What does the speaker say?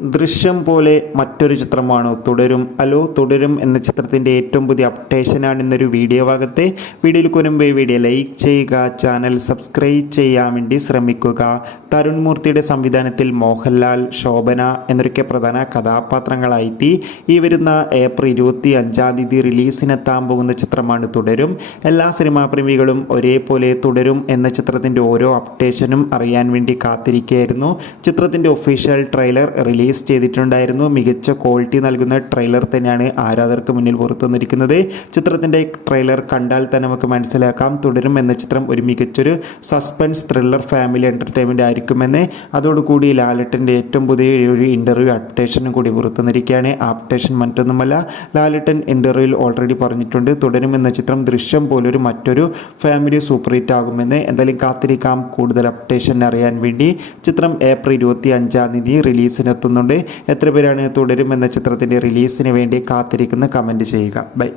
ദൃശ്യം പോലെ മറ്റൊരു ചിത്രമാണ് തുടരും. ഹലോ തുടരും എന്ന ചിത്രത്തിൻ്റെ ഏറ്റവും പുതിയ അപ്ഡേഷനാണ് ഇന്നൊരു വീഡിയോ ഭാഗത്തെ. വീഡിയോയിൽ മുൻപ് വീഡിയോ ലൈക്ക് ചെയ്യുക, ചാനൽ സബ്സ്ക്രൈബ് ചെയ്യാൻ വേണ്ടി ശ്രമിക്കുക. തരുൺ മൂർത്തിയുടെ സംവിധാനത്തിൽ മോഹൻലാൽ, ശോഭന എന്നൊക്കെ പ്രധാന കഥാപാത്രങ്ങളായി ഈ വരുന്ന ഏപ്രിൽ 25 റിലീസിനെത്താൻ പോകുന്ന ചിത്രമാണ് തുടരും. എല്ലാ സിനിമാ പ്രേമികളും ഒരേപോലെ തുടരും എന്ന ചിത്രത്തിൻ്റെ ഓരോ അപ്ഡേഷനും അറിയാൻ വേണ്ടി കാത്തിരിക്കുകയായിരുന്നു. ചിത്രത്തിൻ്റെ ഒഫീഷ്യൽ ട്രെയിലർ റിലീസ് ചെയ്തിട്ടുണ്ടായിരുന്നു. മികച്ച ക്വാളിറ്റി നൽകുന്ന ട്രെയിലർ തന്നെയാണ് ആരാധകർക്ക് മുന്നിൽ പുറത്തുവന്നിരിക്കുന്നത്. ചിത്രത്തിൻ്റെ ട്രെയിലർ കണ്ടാൽ തന്നെ നമുക്ക് മനസ്സിലാക്കാം തുടരും എന്ന ചിത്രം ഒരു മികച്ചൊരു സസ്പെൻസ് ത്രില്ലർ ഫാമിലി എൻ്റർടൈൻമെൻ്റ് ആയിരിക്കുമെന്ന്. അതോടുകൂടി ലാലേട്ടൻ്റെ ഏറ്റവും പുതിയ ഒരു ഇൻ്റർവ്യൂ അപ്ഡേഷനും കൂടി പുറത്തുവന്നിരിക്കുകയാണ്. ആ അപ്ഡേഷൻ മറ്റൊന്നുമല്ല, ലാലേട്ടൻ ഇൻ്റർവ്യൂവിൽ ഓൾറെഡി പറഞ്ഞിട്ടുണ്ട് തുടരും എന്ന ചിത്രം ദൃശ്യം പോലൊരു മറ്റൊരു ഫാമിലി സൂപ്പർ ഹിറ്റ് ആകുമെന്ന്. എന്തായാലും കാത്തിരിക്കാം കൂടുതൽ അപ്ഡേഷൻ അറിയാൻ വേണ്ടി. ചിത്രം ഏപ്രിൽ 25 റിലീസിനെത്തുന്നു. എത്ര പേരാണ് തുടരും എന്ന ചിത്രത്തിൻ്റെ റിലീസിന് വേണ്ടി കാത്തിരിക്കുന്ന കമൻറ്റ് ചെയ്യുക. ബൈ.